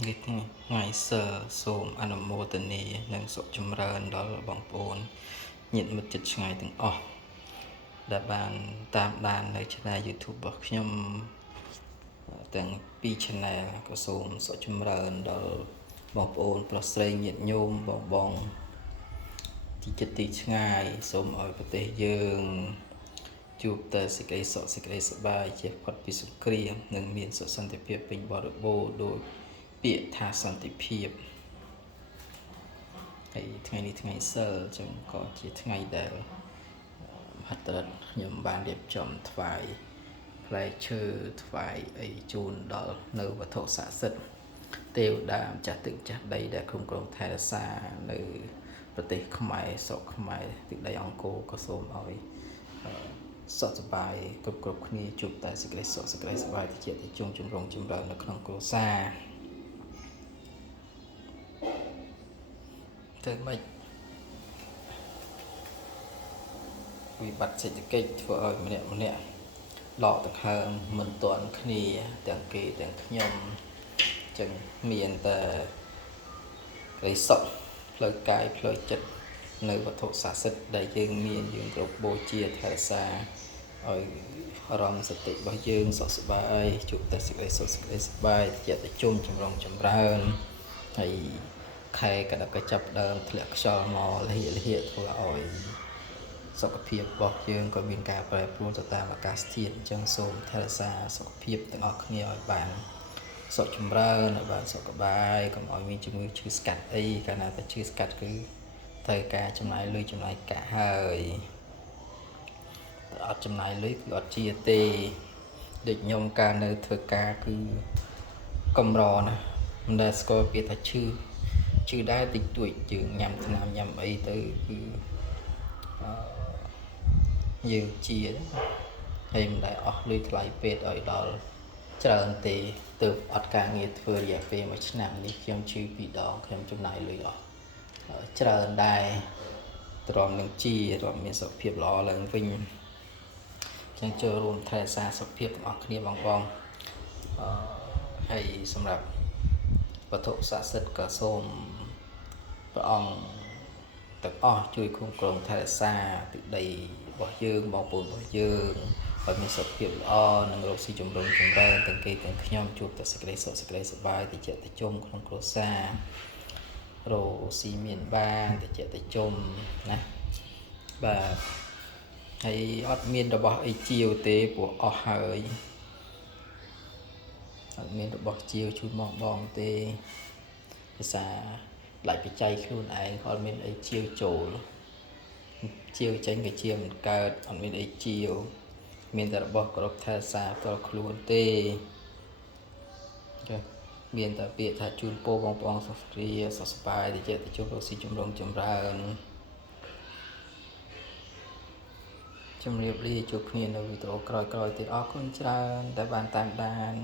Ngày ngày sơ xôm anh mô tần nì nâng sọ chùm rơn đó là bóng bồn nhịn một chích ngày từng đã bàn tam đàn nơi channel YouTube bọc nhóm từng pi channel có xôm sọ chùm rơn đó bóng bồn plus rây nhịn nhôm bóng bóng thì chích tí ngày xôm ở bật tế dương chụp tờ xích ấy sọ xích ấy sọ bài chế phát bí sụt kria nâng miền sọ sân tế phía bình bỏ được bồ đôi bịa thả sân tế phíaថ្ងៃនេះថ្ងៃសិលចឹងក៏ជាថ្ងៃដែលហត្ថរដ្ឋខ្ញុំបានរៀបចំថ្វាយផ្លែឈើថ្វាយអីជូនដល់នៅវត្ថុស័ក្តិសិទ្ធិទេវតាម្ចាស់ទឹកចាស់ដីដែលគ្រប់គ្រងថែរក្សានៅប្រទេសខ្មែរស្រុកខ្មែរទឹកដីអង្គរក៏សូមឲ្យសុខសប្បាយគ្រប់គ្នាជួបតែសេចក្តីសុខសេចក្តីសប្បាយតិចតិចជំរុងចម្រើននៅក្នុងគ្រួសារធ្វើម៉េចវិបត្តិសេដ្ឋកិច្ចធ្វើឲ្យម្នាក់ដកដង្ហើមមិនទាន់គ្នាទាំងគេទាំងខ្ញុំចឹងមានតែក្តីសុខផ្លូវកាយផ្លូវចិត្តនៅវត្ថុស័ក្តិសិទ្ធិដែលយើងមានយើងគ្រប់បូជាថែរក្សាឲ្យអារម្មណ៍សតិរបស់យើងសុខសប្បាយជួបតែសេចក្តីសុខសេចក្តីសប្បាយជាតែជុំចម្រុងចម្រើនហើយខែកដកចាប់ដើមធ្លាក់ខ្យល់មកលិហធ្វើឲ្យសុខភាពរបស់យើងក៏មានការប្រែប្រួលទៅតាមអាកាសធាតុអញ្ចឹងសូមថែរក្សាសុខភាពទាំងអស់គ្នាឲ្យបានសុខចម្រើនឲ្យបានសុខសប្បាយកុំឲ្យមានជំងឺឈឺស្កាត់អីកាលណាតែឈឺស្កាត់គឺត្រូវការចំណាយលុយចំណាយកាក់ហើយតែអត់ចំណាយលុយគឺអត់ជាទេដូចខ្ញុំការនៅធ្វើការគឺកំរណាមិនដែលស្គាល់ពាក្យថាឈឺដែរតិចតួចយើងញ៉ាំថ្នាំញ៉ាំអីទៅគឺយើងជាហើយមិនដែលអស់លុយថ្លៃពេទ្យឲ្យដល់ច្រើនទេទើបអត់ការងារធ្វើរយៈពេល1ឆ្នាំនេះខ្ញុំជឿ2ដងខ្ញុំចំណាយលុយអស់ច្រើនដែរទ្រាំនឹងជាទ្រាំមានសុខភាពល្អឡើងវិញចឹងចូលរួមថែរក្សាសុខភាពទាំងអស់គ្នាបងហើយសម្រាប់វត្ថុស័ក្តិសិទ្ធិក៏សូមព្រះអង្គទាំងអស់ជួយคุ้មគ្រងថែរក្សាទឹកដីរបស់យើងបងប្អូនរបស់យើងឲ្យមានសុខភាពល្អនិងរកស៊ីចម្រុងចម្រើនទាំងគេទាំងខ្ញុំជួបតែសេចក្តីសុខសេចក្តីសប្បាយតិចតិចក្នុងគ្រួសាររកស៊ីមានបានតិចតិចណាបាទហើយអត់មានរបស់អីជាវទេព្រោះអស់ហើយអត់មានរបស់ជាវជួយមកបងទេភាសាដាច់បច្ច័យខ្លួនឯងគាត់មានអីជាវចូលជាវចេញក៏ជាមិនកើតអត់មានអីជាវមានតែរបស់គ្រប់ថែសារផ្ទាល់ខ្លួនទេចាមានតែពាក្យថាជូនពរបងប្អូនសុខស្រីសុខសប្បាយតិចតិចរកស៊ីចម្រុងចម្រើនជំរាបលាជួបគ្នានៅវីដេអូក្រោយៗទៀតអរគុណច្រើនដែលបានតាមដាន